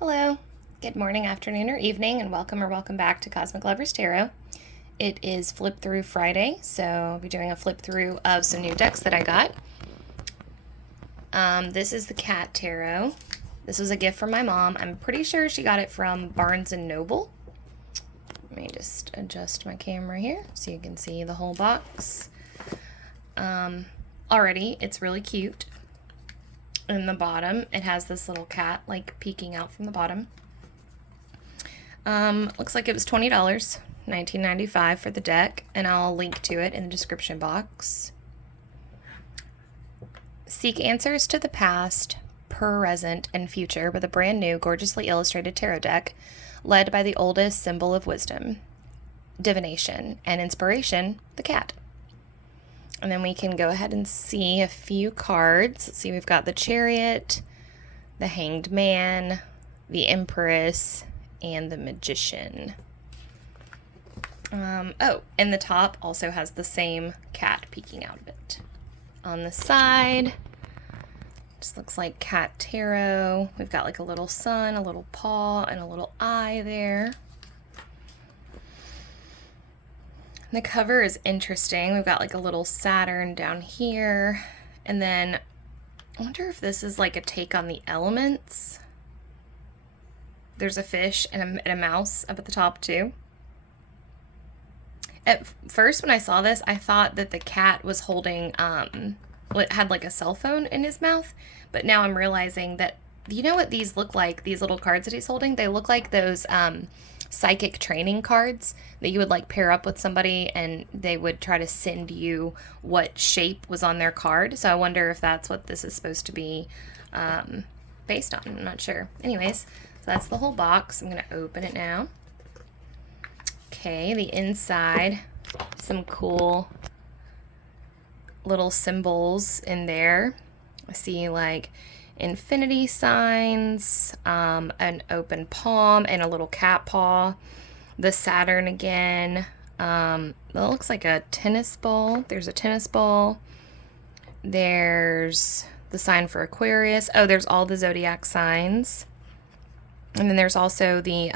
Hello, good morning, afternoon, or evening, and welcome back to Cosmic Lovers Tarot. It is Flip Through Friday, so I'll be doing a flip through of some new decks that I got. This is the Cat Tarot. This was a gift from my mom. I'm pretty sure she got it from Barnes & Noble. Let me just adjust my camera here so you can see the whole box. Already, it's really cute. In the bottom, it has this little cat like peeking out from the bottom. Looks like it was $20, $19.95 for the deck, and I'll link to it in the description box. Seek answers to the past, present, and future with a brand new, gorgeously illustrated tarot deck led by the oldest symbol of wisdom, divination, and inspiration, the cat. And then we can go ahead and see a few cards. Let's see, we've got the Chariot, the Hanged Man, the Empress, and the Magician. And the top also has the same cat peeking out of it. On the side, just looks like Cat Tarot. We've got like a little sun, a little paw, and a little eye there. The cover is interesting. We've got like a little Saturn down here. And then I wonder if this is like a take on the elements. There's a fish and a mouse up at the top too. At first when I saw this, I thought that the cat was holding, had like a cell phone in his mouth. But now I'm realizing that, you know what these look like, these little cards that he's holding? They look like those, psychic training cards that you would like pair up with somebody and they would try to send you what shape was on their card. So I wonder if that's what this is supposed to be based on. I'm not sure. Anyways, so that's the whole box. I'm going to open it now. Okay, the inside, some cool little symbols in there. I see like infinity signs, an open palm, and a little cat paw. The Saturn again. That looks like a tennis ball. There's a tennis ball. There's the sign for Aquarius. Oh, there's all the zodiac signs. And then there's also the,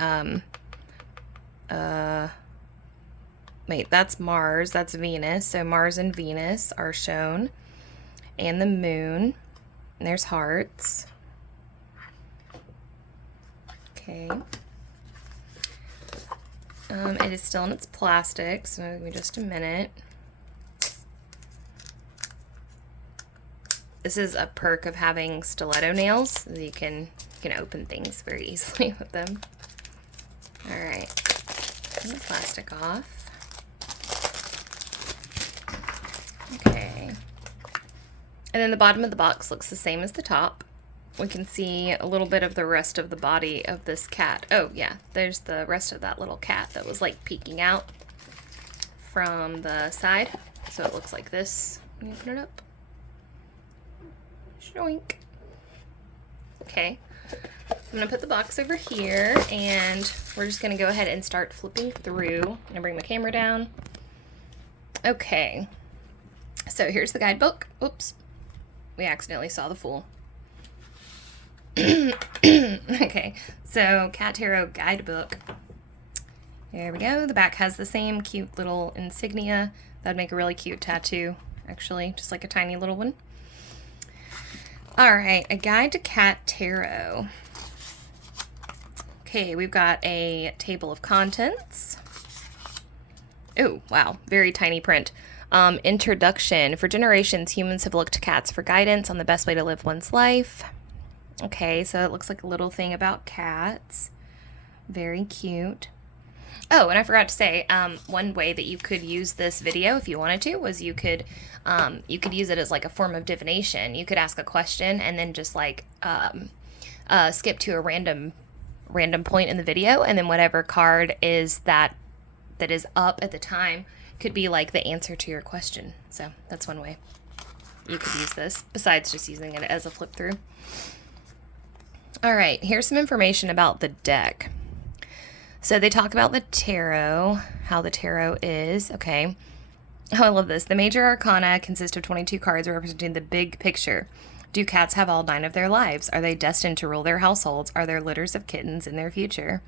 wait, that's Mars. That's Venus. So Mars and Venus are shown. And the moon. And there's hearts. Okay. It is still in its plastic, so give me just a minute. This is a perk of having stiletto nails. You can open things very easily with them. All right. Turn the plastic off. Okay. And then the bottom of the box looks the same as the top. We can see a little bit of the rest of the body of this cat. Oh, yeah, there's the rest of that little cat that was like peeking out from the side. So it looks like this when you open it up. Shoink. Okay, I'm gonna put the box over here and we're just gonna go ahead and start flipping through. I'm gonna bring my camera down. Okay, so here's the guidebook. Oops. We accidentally saw the Fool. Okay, so Cat Tarot Guidebook. There we go. The back has the same cute little insignia. That'd make a really cute tattoo, actually, just like a tiny little one. All right, a guide to Cat Tarot. Okay, we've got a table of contents. Oh, wow, very tiny print. Introduction. For generations, humans have looked to cats for guidance on the best way to live one's life. Okay, so it looks like a little thing about cats. Very cute. Oh, and I forgot to say, one way that you could use this video if you wanted to was you could use it as like a form of divination. You could ask a question and then just like skip to a random point in the video, and then whatever card is that is up at the time could be like the answer to your question. So that's one way you could use this, besides just using it as a flip through. All right, here's some information about the deck. So they talk about the tarot, how the tarot is. Okay. Oh, I love this. The major arcana consist of 22 cards representing the big picture. Do cats have all 9 of their lives? Are they destined to rule their households? Are there litters of kittens in their future?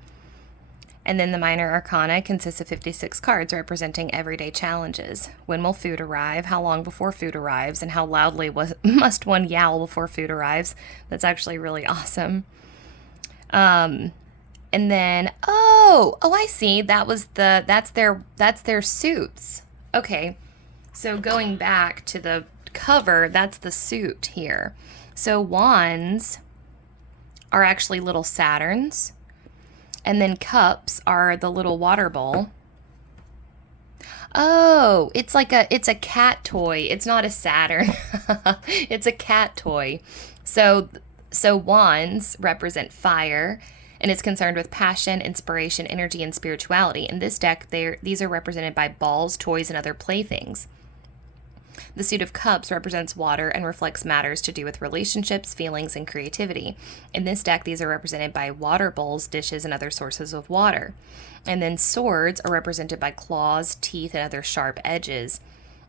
And then the minor arcana consists of 56 cards representing everyday challenges. When will food arrive? How long before food arrives? And how loudly must one yowl before food arrives? That's actually really awesome. And then, I see. That's their suits. Okay. So going back to the cover, that's the suit here. So wands are actually little Saturns. And then cups are the little water bowl. Oh, it's a cat toy. It's not a Saturn. It's a cat toy. So wands represent fire, and it's concerned with passion, inspiration, energy, and spirituality. In this deck, these are represented by balls, toys, and other playthings. The suit of cups represents water and reflects matters to do with relationships, feelings, and creativity. In this deck, these are represented by water bowls, dishes, and other sources of water. And then swords are represented by claws, teeth, and other sharp edges.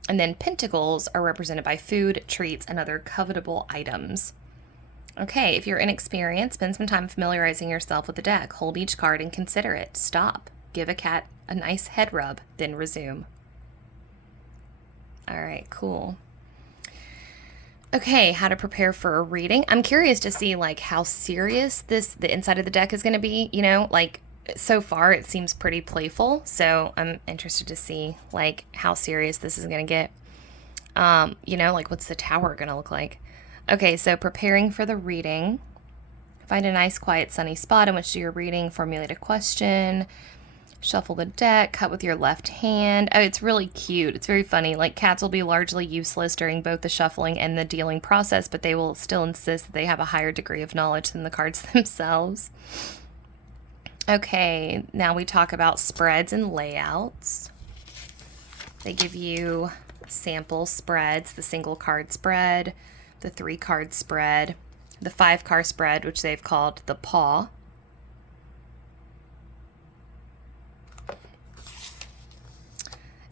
And then pentacles are represented by food, treats, and other covetable items. Okay, if you're inexperienced, spend some time familiarizing yourself with the deck. Hold each card and consider it. Stop. Give a cat a nice head rub, then resume. All right, cool. Okay, how to prepare for a reading. I'm curious to see like how serious the inside of the deck is going to be, like so far it seems pretty playful. So I'm interested to see like how serious this is going to get. Like what's the tower going to look like? Okay, so preparing for the reading. Find a nice, quiet, sunny spot in which to do your reading. Formulate a question. Shuffle the deck, cut with your left hand. Oh, it's really cute. It's very funny. Like, cats will be largely useless during both the shuffling and the dealing process, but they will still insist that they have a higher degree of knowledge than the cards themselves. Okay, now we talk about spreads and layouts. They give you sample spreads, the single card spread, the 3-card spread, the 5-card spread, which they've called the paw.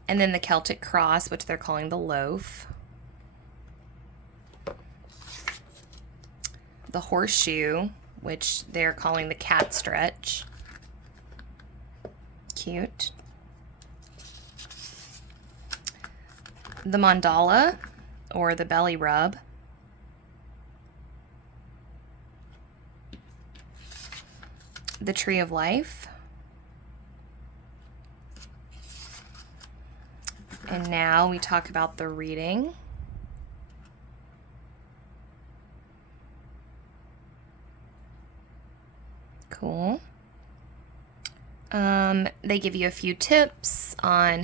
And then the Celtic cross, which they're calling the loaf. The horseshoe, which they're calling the cat stretch. Cute. The mandala, or the belly rub. The tree of life. And now we talk about the reading. Cool. They give you a few tips on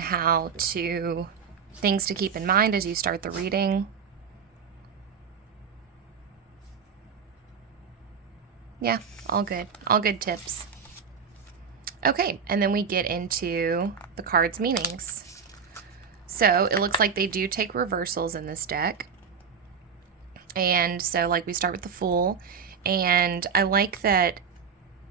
things to keep in mind as you start the reading. Yeah, all good. All good tips. Okay, and then we get into the cards' meanings. So it looks like they do take reversals in this deck. And so like we start with the Fool, and I like that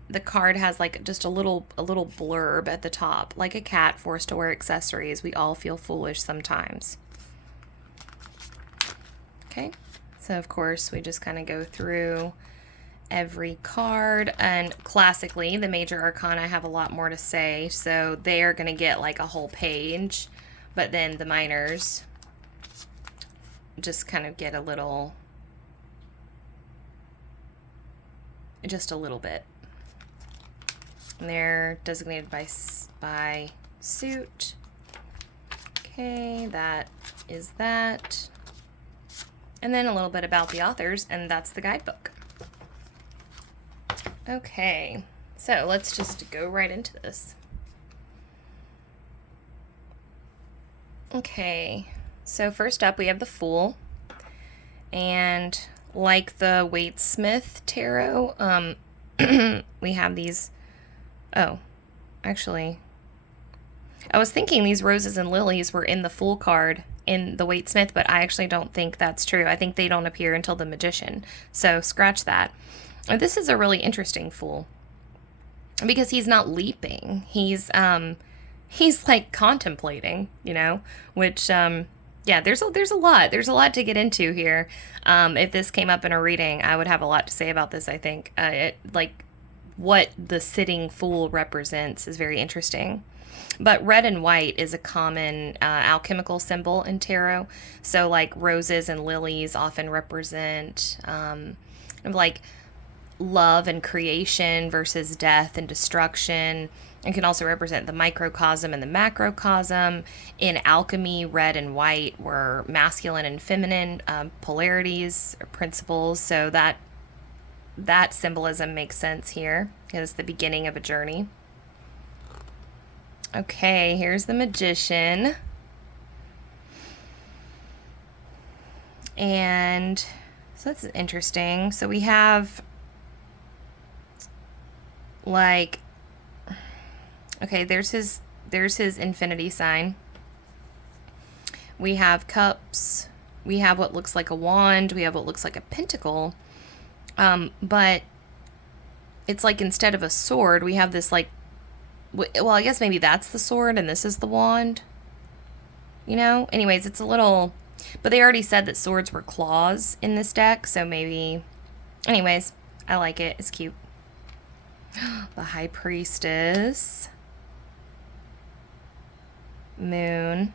the card has like just a little blurb at the top, like a cat forced to wear accessories. We all feel foolish sometimes. Okay, so of course we just kind of go through every card, and classically the major arcana have a lot more to say, so they are going to get like a whole page. But then the minors just kind of get just a little bit. And they're designated by suit. Okay, that is that. And then a little bit about the authors, and that's the guidebook. Okay, so let's just go right into this. Okay, so first up we have the Fool, and like the Waite-Smith tarot, we have these, actually, I was thinking these roses and lilies were in the Fool card in the Waite-Smith, but I actually don't think that's true. I think they don't appear until the Magician, so scratch that. And this is a really interesting Fool, because he's not leaping, he's like contemplating, which Yeah, there's a lot to get into here. If this came up in a reading, I would have a lot to say about this. I think like what the sitting fool represents is very interesting. But red and white is a common alchemical symbol in tarot. So like roses and lilies often represent like love and creation versus death and destruction. It can also represent the microcosm and the macrocosm. In alchemy, red and white were masculine and feminine polarities or principles. So that symbolism makes sense here. It's the beginning of a journey. Okay, here's the Magician. And so that's interesting. So we have like, okay, there's his infinity sign. We have cups. We have what looks like a wand. We have what looks like a pentacle. But it's like instead of a sword, we have this like, well, I guess maybe that's the sword and this is the wand. You know? Anyways, it's a little, but they already said that swords were claws in this deck, so maybe, anyways, I like it. It's cute. The High Priestess. Moon.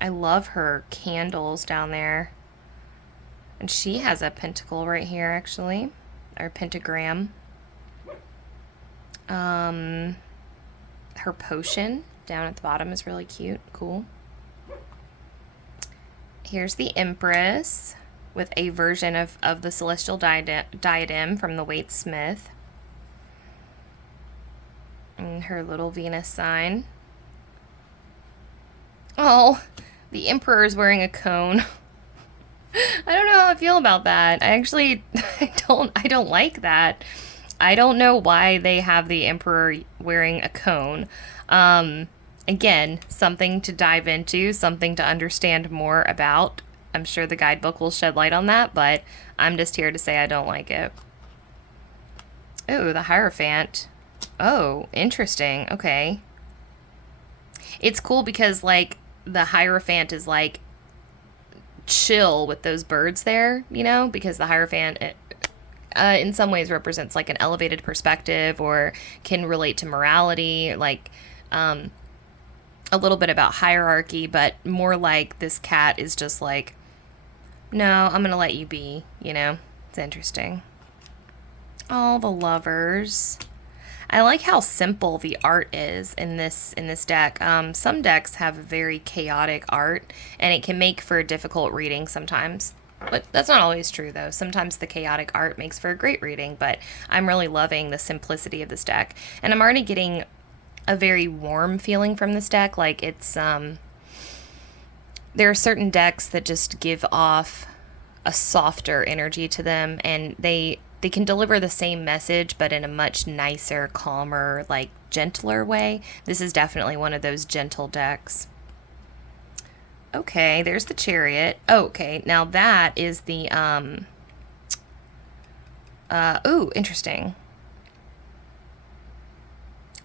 I love her candles down there. And she has a pentacle right here, actually. Or pentagram. Her potion down at the bottom is really cute. Cool. Here's the Empress with a version of the Celestial Diadem from the Waite Smith. And her little Venus sign. Oh, the Emperor is wearing a cone. I don't know how I feel about that. I actually I don't like that. I don't know why they have the Emperor wearing a cone. Again, something to dive into, something to understand more about. I'm sure the guidebook will shed light on that, but I'm just here to say I don't like it. Oh, the Hierophant. Oh, interesting. Okay. It's cool because, like, the Hierophant is, like, chill with those birds there, you know? Because the Hierophant, in some ways, represents, like, an elevated perspective or can relate to morality, like, a little bit about hierarchy, but more like this cat is just like, no, I'm gonna let you be, you know? It's interesting. All the Lovers. I like how simple the art is in this deck. Some decks have very chaotic art, and it can make for a difficult reading sometimes. But that's not always true, though. Sometimes the chaotic art makes for a great reading, but I'm really loving the simplicity of this deck. And I'm already getting a very warm feeling from this deck. Like, it's, there are certain decks that just give off a softer energy to them, and they can deliver the same message, but in a much nicer, calmer, like, gentler way. This is definitely one of those gentle decks. Okay, there's the Chariot. Oh, okay, now that is the, ooh, interesting.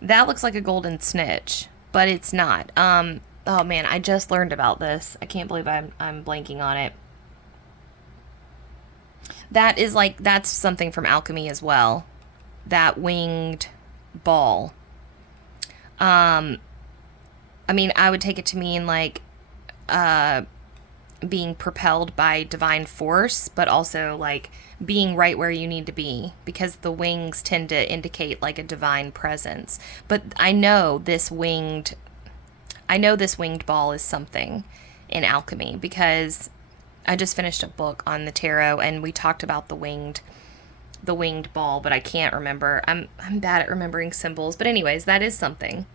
That looks like a golden snitch, but it's not. Oh man, I just learned about this. I can't believe I'm blanking on it. That is like, that's something from alchemy as well. That winged ball. I mean, I would take it to mean like being propelled by divine force, but also like being right where you need to be, because the wings tend to indicate like a divine presence. But I know this winged ball is something in alchemy, because I just finished a book on the tarot and we talked about the winged ball, but I can't remember. I'm bad at remembering symbols, but anyways, that is something.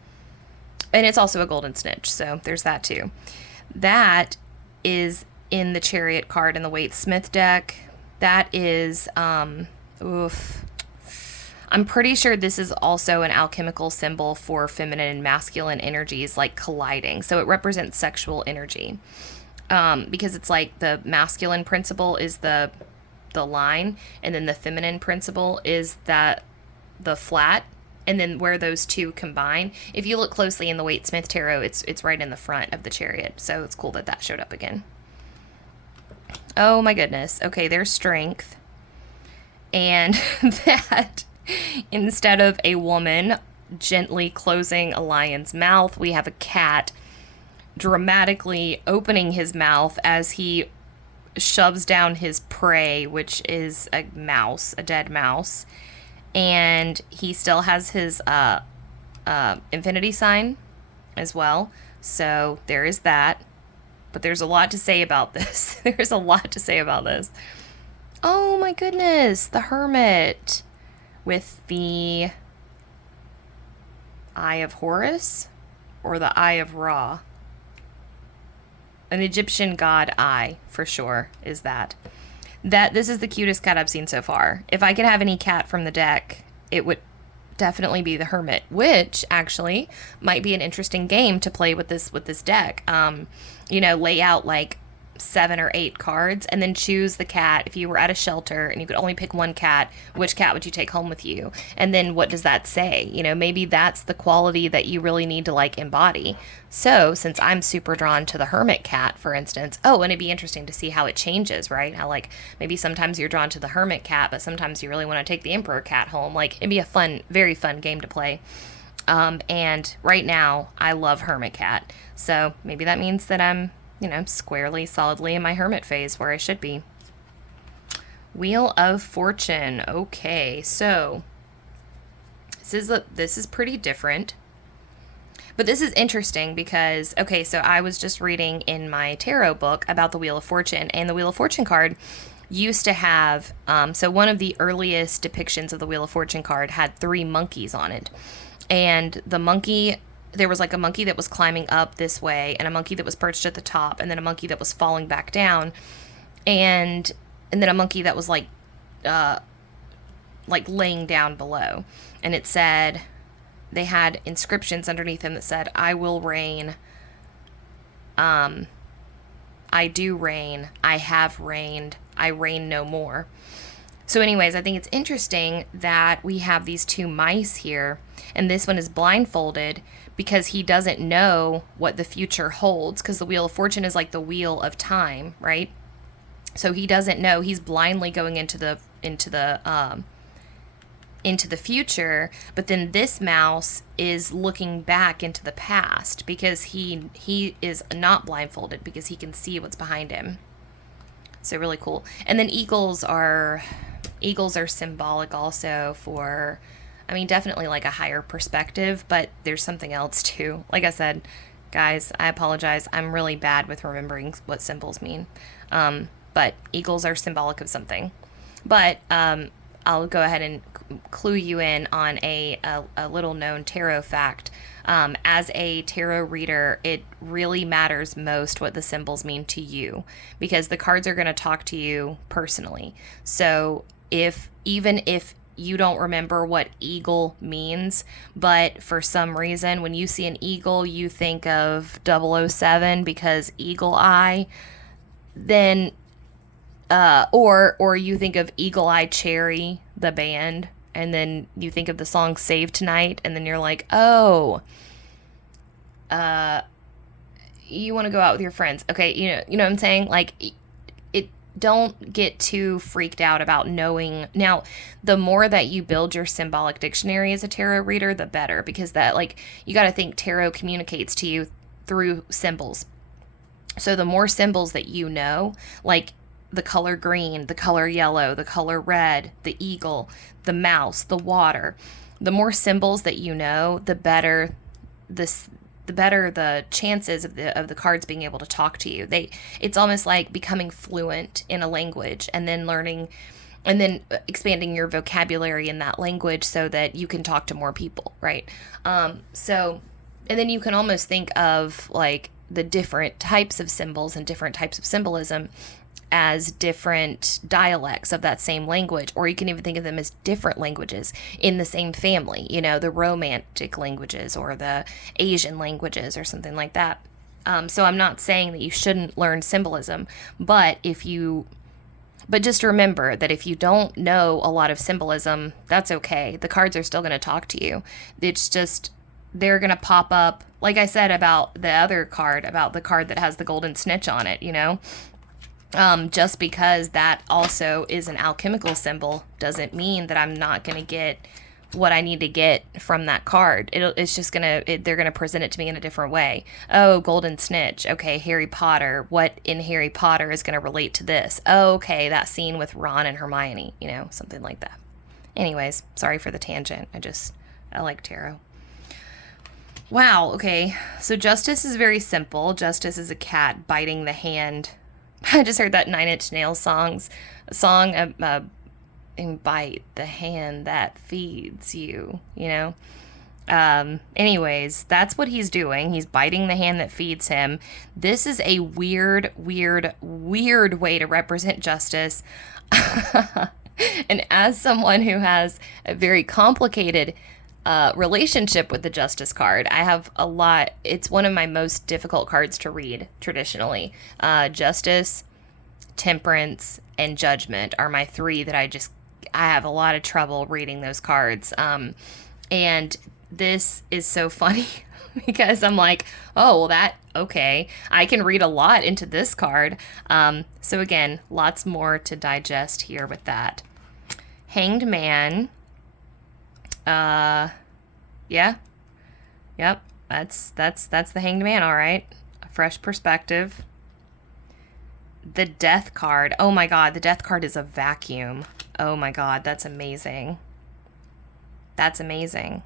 And it's also a golden snitch, so there's that too. That is in the Chariot card in the Waite Smith deck. That is oof. I'm pretty sure this is also an alchemical symbol for feminine and masculine energies like colliding. So it represents sexual energy. Because it's like the masculine principle is the line, and then the feminine principle is that the flat and then where those two combine. If you look closely in the Waite Smith Tarot, it's right in the front of the Chariot. So it's cool that that showed up again. Oh my goodness. Okay, there's Strength. And that instead of a woman gently closing a lion's mouth, we have a cat dramatically opening his mouth as he shoves down his prey, which is a mouse, a dead mouse. And he still has his infinity sign as well. So there is that. But there's a lot to say about this. There's a lot to say about this. Oh my goodness, the Hermit with the Eye of Horus or the Eye of Ra. An Egyptian god eye, for sure, is that. This is the cutest cat I've seen so far. If I could have any cat from the deck, it would definitely be the Hermit, which actually might be an interesting game to play with this deck. Lay out like 7 or 8 cards and then choose the cat. If you were at a shelter and you could only pick one cat, which cat would you take home with you? And then what does that say? Maybe that's the quality that you really need to like embody. So since I'm super drawn to the Hermit cat, for instance, and it'd be interesting to see how it changes, right? How like maybe sometimes you're drawn to the Hermit cat, but sometimes you really want to take the Emperor cat home. Like it'd be a fun, very fun game to play. And right now I love Hermit cat. So maybe that means that I'm squarely, solidly in my Hermit phase where I should be. Wheel of Fortune. Okay, so this is pretty different. But this is interesting because, okay, so I was just reading in my tarot book about the Wheel of Fortune, and the Wheel of Fortune card used to have, so one of the earliest depictions of the Wheel of Fortune card had 3 monkeys on it. And the monkey, there was like a monkey that was climbing up this way, and a monkey that was perched at the top, and then a monkey that was falling back down, and then a monkey that was like laying down below. And it said, they had inscriptions underneath them that said, I will reign, I do reign, I have reigned, I reign no more. So anyways, I think it's interesting that we have these 2 mice here, and this one is blindfolded because he doesn't know what the future holds, because the Wheel of Fortune is like the wheel of time, right? So he doesn't know. He's blindly going into the future, but then this mouse is looking back into the past because he is not blindfolded because he can see what's behind him. So really cool. And then eagles are symbolic also for, definitely like a higher perspective, but there's something else too. Like I said, guys, I apologize. I'm really bad with remembering what symbols mean. But eagles are symbolic of something. But I'll go ahead and clue you in on a little known tarot fact. As a tarot reader, it really matters most what the symbols mean to you, because the cards are going to talk to you personally. So even if you don't remember what eagle means, but for some reason when you see an eagle you think of 007 because eagle eye, then or you think of Eagle Eye Cherry, the band, and then you think of the song Save Tonight, and then you're like, oh, you want to go out with your friends. Okay, you know what I'm saying? Like, don't get too freaked out about knowing. Now, the more that you build your symbolic dictionary as a tarot reader, the better, because that, like, you got to think tarot communicates to you through symbols. So the more symbols that you know, like the color green, the color yellow, the color red, the eagle, the mouse, the water, the more symbols that you know, the better the chances of the cards being able to talk to you. It's almost like becoming fluent in a language and then learning and then expanding your vocabulary in that language so that you can talk to more people, right? So, and then you can almost think of like the different types of symbols and different types of symbolism as different dialects of that same language, or you can even think of them as different languages in the same family, the Romantic languages or the Asian languages or something like that. So I'm not saying that you shouldn't learn symbolism, but if you But just remember that if you don't know a lot of symbolism, that's okay. The cards are still going to talk to you. It's just they're going to pop up, like I said about the other card, about the card that has the golden snitch on it, you know? Just because that also is an alchemical symbol doesn't mean that I'm not going to get what I need to get from that card. It's just they're gonna present it to me in a different way. Oh, golden snitch. Okay, Harry Potter. What in Harry Potter is gonna relate to this? Oh, okay, that scene with Ron and Hermione. You know, something like that. Anyways, sorry for the tangent. I like tarot. Wow. Okay, so Justice is very simple. Justice is a cat biting the hand. I just heard that Nine Inch Nails song. And bite the hand that feeds you, you know? Anyways, that's what he's doing. He's biting the hand that feeds him. This is a weird way to represent justice. And as someone who has a very complicated relationship with the Justice card, I have a lot. It's one of my most difficult cards to read traditionally. Justice, Temperance, and Judgment are my three that I have a lot of trouble reading those cards. And this is so funny because I'm like, oh, well, okay. I can read a lot into this card. So again, lots more to digest here with that. Hanged Man. Yeah. Yep. That's the Hanged Man, all right. A fresh perspective. The Death card. Oh my God, the Death card is a vacuum. Oh my God, that's amazing. That's amazing.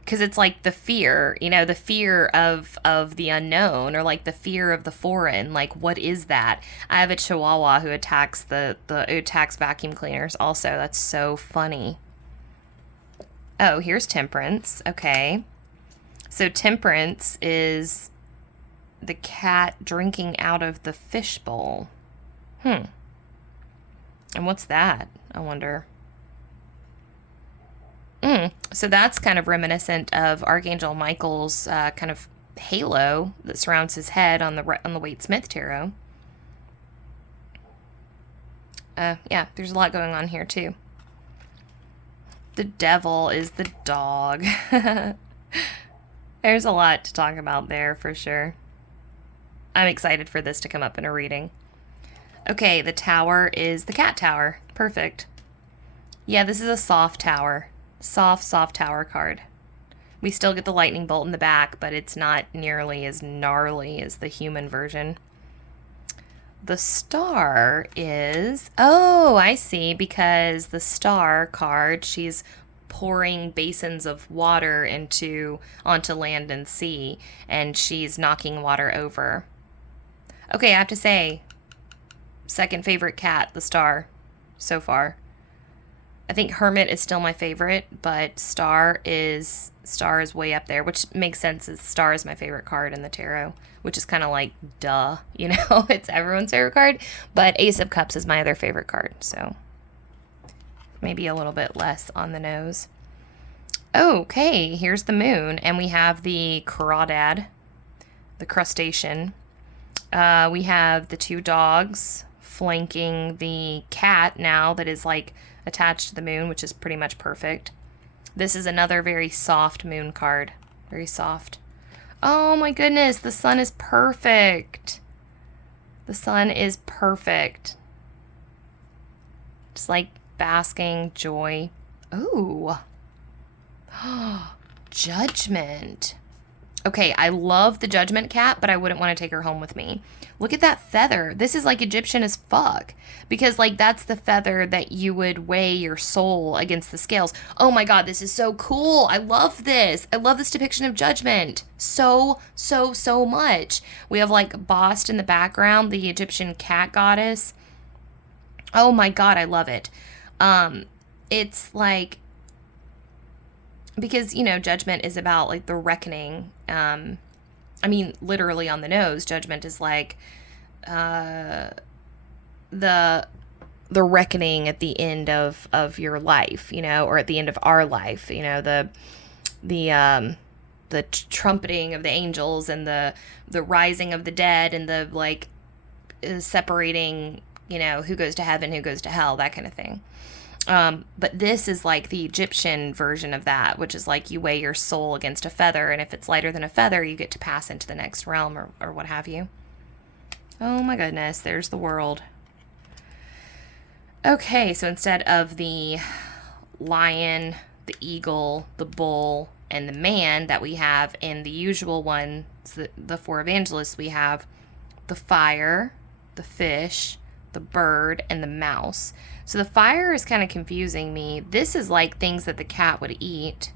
Because it's like the fear, you know, the fear of the unknown, or like the fear of the foreign. Like, what is that? I have a Chihuahua who attacks attacks vacuum cleaners also. That's so funny. Oh, here's Temperance. Okay. So Temperance is the cat drinking out of the fishbowl. And what's that? I wonder. So that's kind of reminiscent of Archangel Michael's kind of halo that surrounds his head on the Waite Smith tarot. Yeah, there's a lot going on here too. The Devil is the dog. There's a lot to talk about there for sure. I'm excited for this to come up in a reading. Okay, the Tower is the cat tower. Perfect. Yeah, this is a soft tower. Soft tower card. We still get the lightning bolt in the back, but it's not nearly as gnarly as the human version. The Star is... Oh, I see. Because the Star card, she's pouring basins of water onto land and sea, and she's knocking water over. Okay, I have to say, second favorite cat, the Star, so far. I think Hermit is still my favorite, but Star is way up there, which makes sense, as Star is my favorite card in the tarot, which is kind of like, duh, you know, it's everyone's favorite card, but Ace of Cups is my other favorite card, so maybe a little bit less on the nose. Okay, here's the Moon, and we have the Crawdad, the crustacean. We have the two dogs flanking the cat now that is like attached to the moon, which is pretty much perfect. This is another very soft moon card. Very soft. Oh my goodness, the sun is perfect. The sun is perfect. Just like basking joy. Ooh. Judgment. Okay, I love the Judgment cat, but I wouldn't want to take her home with me. Look at that feather. This is like Egyptian as fuck. Because like that's the feather that you would weigh your soul against the scales. Oh my God, this is so cool. I love this. I love this depiction of Judgment so much. We have like Bast in the background, the Egyptian cat goddess. Oh my God, I love it. It's like, because, you know, Judgment is about like the reckoning. I mean, literally on the nose, Judgment is like the reckoning at the end of your life, you know, or at the end of our life, you know, the trumpeting of the angels and the rising of the dead and the like separating you know, who goes to heaven, who goes to hell, that kind of thing. But this is like the Egyptian version of that, which is like you weigh your soul against a feather, and if it's lighter than a feather, you get to pass into the next realm or what have you. Oh my goodness, there's the world. Okay, so instead of the lion, the eagle, the bull, and the man that we have in the usual ones, the four evangelists, we have the fire, the fish, the bird, and the mouse. So the fire is kind of confusing me. This is like things that the cat would eat.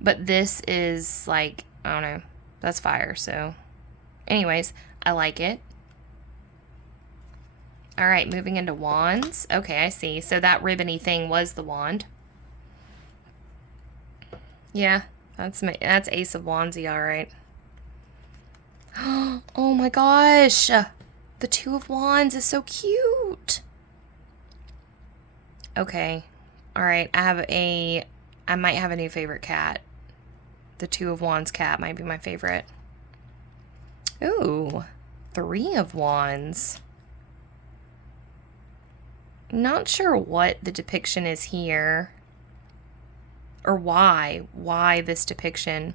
But this is like, I don't know, that's fire. So anyways, I like it. All right, moving into wands. Okay, I see. So that ribbony thing was the wand. Yeah, that's Ace of Wandsy, all right. Oh my gosh. The Two of Wands is so cute. Okay. All right, I might have a new favorite cat. The Two of Wands cat might be my favorite. Ooh, Three of Wands. Not sure what the depiction is here. Or why this depiction.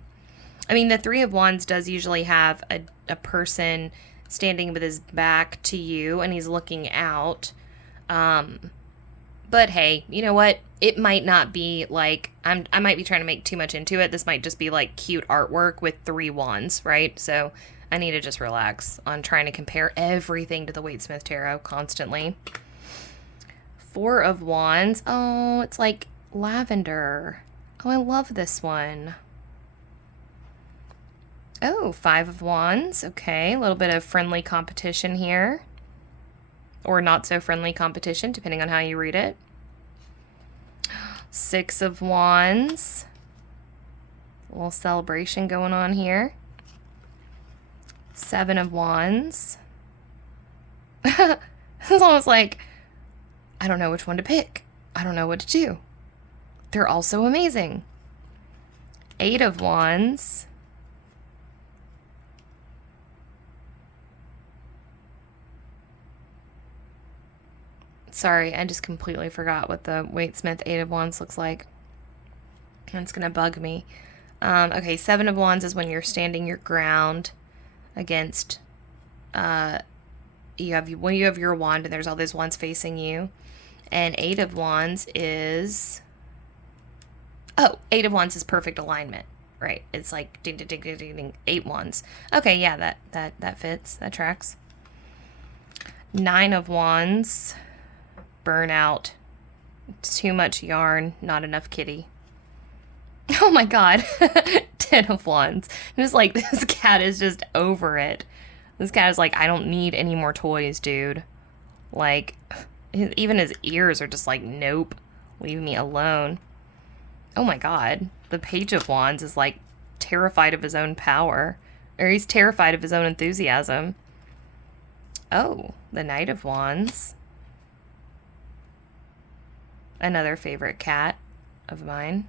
I mean, the Three of Wands does usually have a person standing with his back to you and he's looking out. But hey, you know what? It might not be like, I might be trying to make too much into it. This might just be like cute artwork with 3 wands, right? So I need to just relax on trying to compare everything to the Waite-Smith Tarot constantly. 4 of Wands. Oh, it's like lavender. Oh, I love this one. Oh, 5 of Wands. Okay, a little bit of friendly competition here. Or not so friendly competition, depending on how you read it. 6 of Wands. A little celebration going on here. 7 of Wands. It's almost like, I don't know which one to pick. I don't know what to do. They're all so amazing. 8 of Wands. Sorry, I just completely forgot what the Waite-Smith 8 of Wands looks like. And it's going to bug me. Okay, 7 of Wands is when you're standing your ground against... you have your wand and there's all those wands facing you. And 8 of Wands is... Oh, 8 of Wands is perfect alignment. Right. It's like ding, ding, ding, ding, ding, ding, 8 wands. Okay, yeah, that fits. That tracks. 9 of Wands. Burnout. Too much yarn, not enough kitty. Oh my god. 10 of Wands. It was like, this cat is just over it. This cat is like, I don't need any more toys, dude. Like, even his ears are just like, nope, leave me alone. Oh my god. The Page of Wands is like terrified of his own power. Or he's terrified of his own enthusiasm. Oh, the Knight of Wands. Another favorite cat of mine.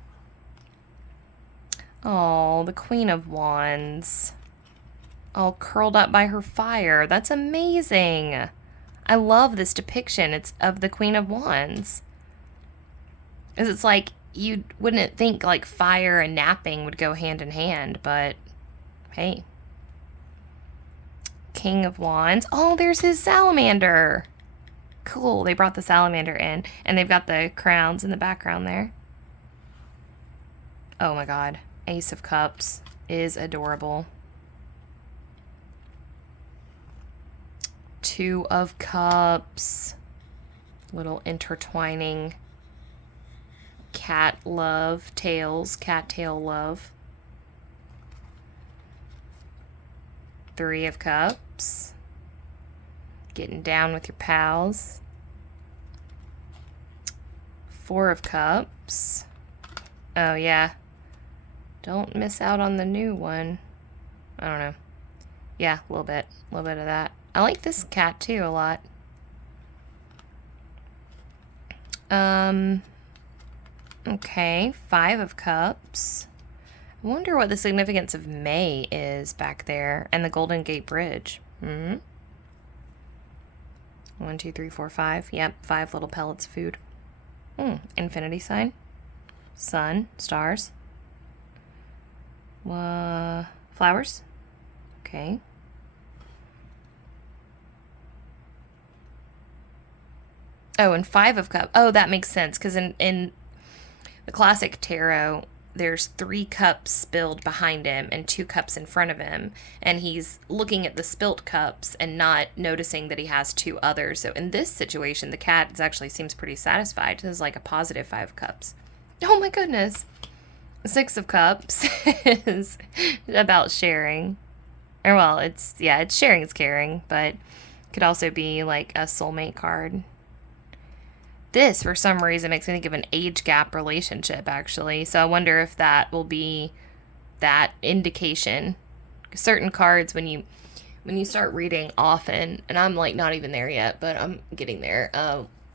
Oh, the Queen of Wands. All curled up by her fire. That's amazing. I love this depiction. It's of the Queen of Wands. Because it's like, you wouldn't think like fire and napping would go hand in hand, but hey. King of Wands. Oh, there's his salamander. Cool, they brought the salamander in, and they've got the crowns in the background there. Oh my god. Ace of Cups is adorable. 2 of Cups. Little intertwining cat love tails, cat tail love. 3 of Cups. Getting down with your pals. 4 of Cups. Oh yeah. Don't miss out on the new one. I don't know. Yeah, a little bit of that. I like this cat too a lot. Okay, 5 of Cups. I wonder what the significance of May is back there and the Golden Gate Bridge. 1, 2, 3, 4, 5. Yep, 5 little pellets of food. Infinity sign. Sun. Stars. Flowers. Okay. Oh, and 5 of cups. Oh, that makes sense, because in the classic tarot, there's 3 cups spilled behind him and 2 cups in front of him, and he's looking at the spilt cups and not noticing that he has 2 others. So in this situation, the cat actually seems pretty satisfied. This is like a positive 5 cups. Oh my goodness. 6 of cups is about sharing. Or well, it's sharing is caring, but could also be like a soulmate card. This, for some reason, makes me think of an age gap relationship, actually. So I wonder if that will be that indication. Certain cards, when you start reading often, and I'm like not even there yet, but I'm getting there.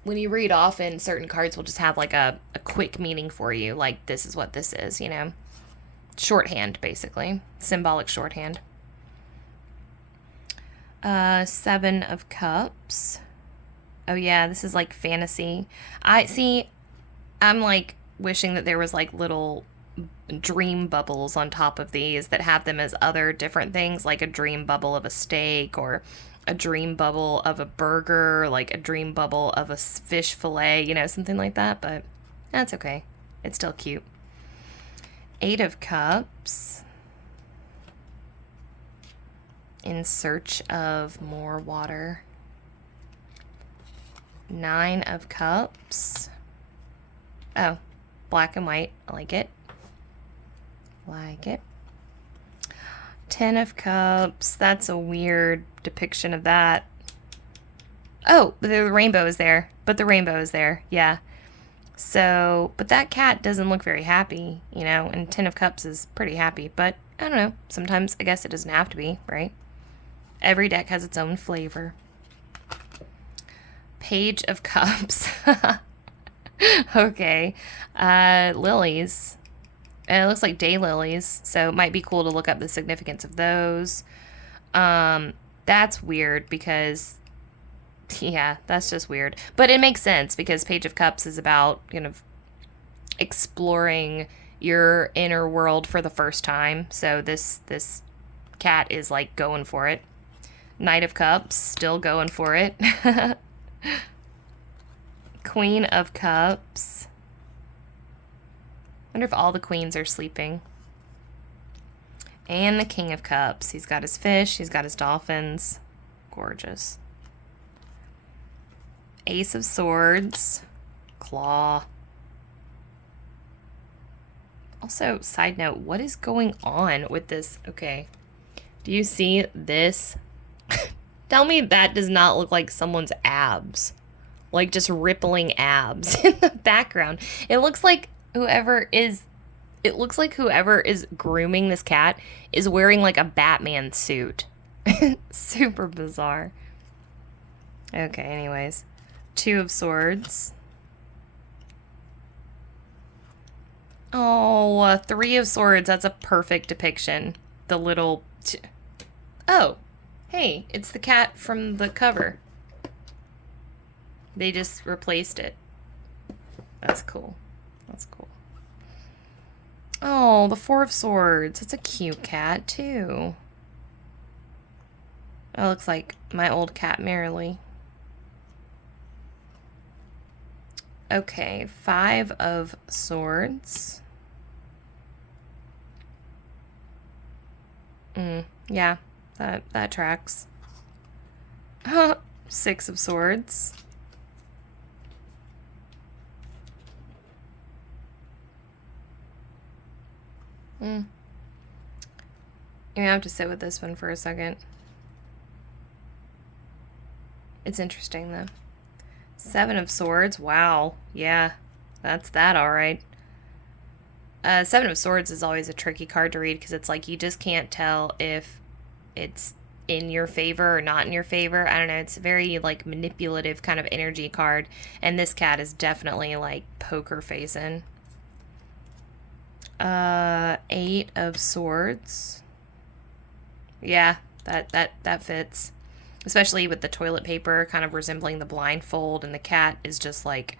When you read often, certain cards will just have like a quick meaning for you. Like, this is what this is, you know? Shorthand, basically. Symbolic shorthand. 7 of Cups. Oh yeah, this is like fantasy. I'm like wishing that there was like little dream bubbles on top of these that have them as other different things, like a dream bubble of a steak, or a dream bubble of a burger, like a dream bubble of a fish fillet, you know, something like that, but that's okay. It's still cute. 8 of Cups. In search of more water. 9 of Cups. Oh, black and white. I like it. Like it. 10 of Cups. That's a weird depiction of that. Oh, the rainbow is there. But the rainbow is there. Yeah. So, but that cat doesn't look very happy, you know, and 10 of Cups is pretty happy. But I don't know. Sometimes I guess it doesn't have to be, right? Every deck has its own flavor. Page of Cups. Okay. Lilies. It looks like daylilies, so it might be cool to look up the significance of those. That's weird because, yeah, that's just weird. But it makes sense because Page of Cups is about kind of exploring your inner world for the first time. So this cat is like going for it. Knight of Cups, still going for it. Queen of Cups. Wonder if all the queens are sleeping. And the King of Cups. He's got his fish. He's got his dolphins. Gorgeous. Ace of Swords. Claw. Also, side note, what is going on with this? Okay. Do you see this? Tell me that does not look like someone's abs. Like just rippling abs in the background. It looks like whoever is grooming this cat is wearing like a Batman suit. Super bizarre. Okay, anyways. 2 of Swords. Oh, 3 of Swords. That's a perfect depiction. The little... Oh, hey, it's the cat from the cover. They just replaced it. That's cool. That's cool. Oh, the 4 of Swords. It's a cute cat, too. It looks like my old cat, Merrily. Okay, 5 of Swords. Yeah, that tracks. 6 of Swords. You have to sit with this one for a second. It's interesting, though. 7 of Swords. Wow. Yeah, that's that, all right. 7 of Swords is always a tricky card to read because it's like you just can't tell if it's in your favor or not in your favor. I don't know. It's a very, like, manipulative kind of energy card. And this cat is definitely, like, poker facing. 8 of Swords. Yeah, that fits. especially with the toilet paper kind of resembling the blindfold, and the cat is just like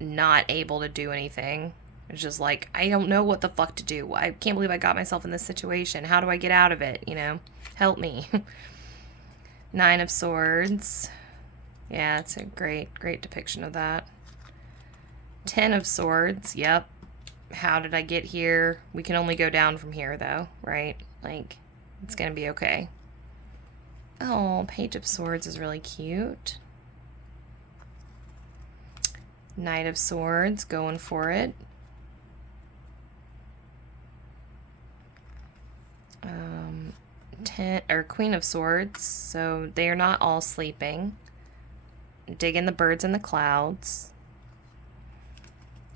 not able to do anything. It's just like, I don't know what the fuck to do. I can't believe I got myself in this situation. How do I get out of it? You know, help me. Nine of Swords. Yeah, it's a great depiction of that. 10 of Swords. Yep. How did I get here? We can only go down from here, though, right? Like, it's gonna be okay. Oh, Page of Swords is really cute. Knight of Swords, going for it. Queen of Swords, so they are not all sleeping. Digging the birds in the clouds.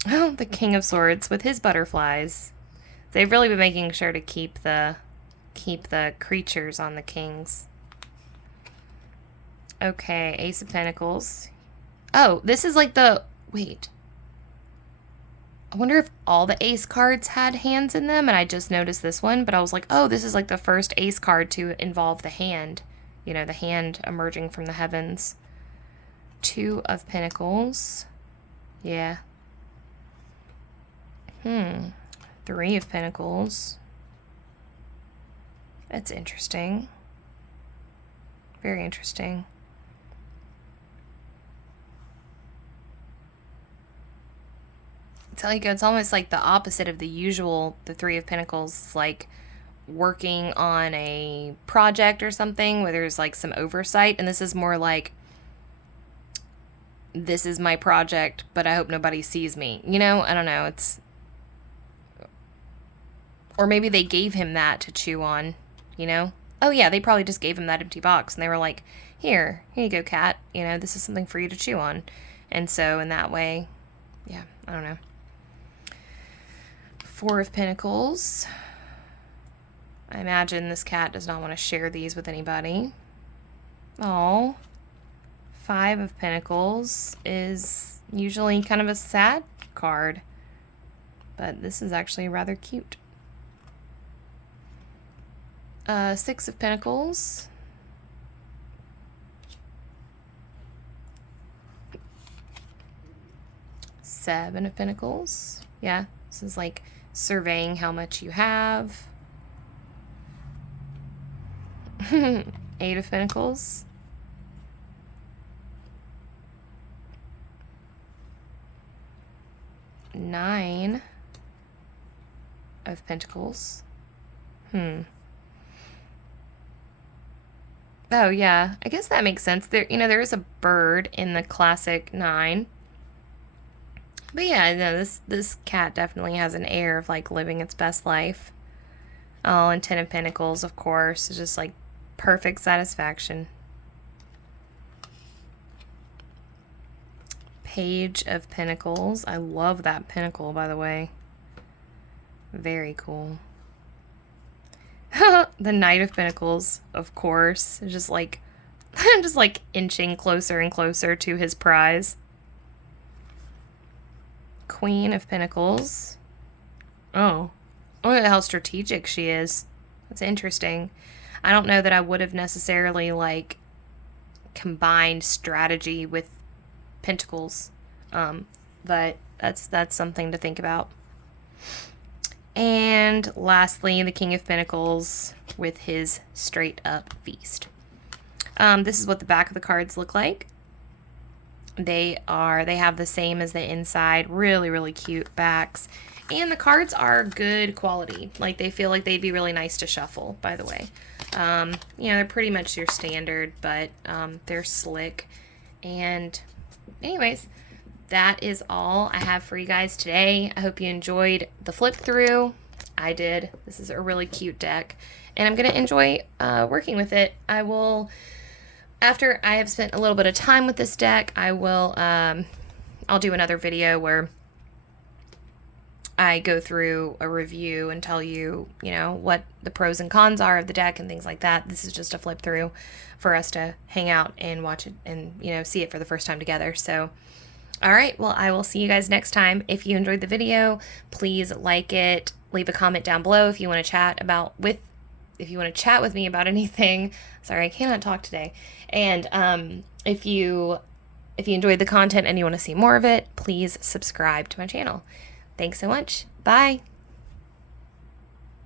Oh, the King of Swords with his butterflies. They've really been making sure to keep the creatures on the kings. Okay, Ace of Pentacles. Oh, this is like the... Wait. I wonder if all the ace cards had hands in them, and I just noticed this one, but I was like, oh, this is like the first ace card to involve the hand. You know, the hand emerging from the heavens. Two of Pentacles. Yeah. Three of Pentacles. That's interesting. Very interesting. Tell you, it's almost like the opposite of the usual. The Three of Pentacles is like working on a project or something where there's like some oversight, and this is more like, this is my project, but I hope nobody sees me. You know, I don't know. It's, or maybe they gave him that to chew on, you know? Oh yeah, they probably just gave him that empty box, and they were like, here you go, cat. You know, this is something for you to chew on. And so in that way, yeah, I don't know. Four of Pentacles. I imagine this cat does not want to share these with anybody. Oh. Five of Pentacles is usually kind of a sad card, but this is actually rather cute. Six of Pentacles. Seven of Pentacles. Yeah, this is like surveying how much you have. Eight of Pentacles. Nine of Pentacles. Oh yeah, I guess that makes sense. There, you know, there is a bird in the classic nine. But yeah, no, this cat definitely has an air of like living its best life. Oh, and Ten of Pentacles, of course, is just like perfect satisfaction. Page of Pentacles. I love that pentacle, by the way. Very cool. The Knight of Pentacles, of course, is just like inching closer and closer to his prize. Queen of Pentacles. Oh, look at how strategic she is. That's interesting. I don't know that I would have necessarily like combined strategy with pentacles, but that's something to think about. And lastly, the King of Pentacles with his straight up feast. This is what the back of the cards look like. They have the same as the inside, really cute backs, and the cards are good quality. Like, they feel like they'd be really nice to shuffle, by the way. You know, they're pretty much your standard, but they're slick. And anyways, that is all I have for you guys today. I hope you enjoyed the flip through. I did. This is a really cute deck, and I'm going to enjoy working with it. I will, after I have spent a little bit of time with this deck, I will, I'll do another video where I go through a review and tell you, you know, what the pros and cons are of the deck and things like that. This is just a flip through for us to hang out and watch it and, you know, see it for the first time together. So, all right, well, I will see you guys next time. If you enjoyed the video, please like it. Leave a comment down below if you want to chat with if you want to chat with me about anything. Sorry, I cannot talk today. And if you enjoyed the content and you want to see more of it, please subscribe to my channel. Thanks so much. Bye.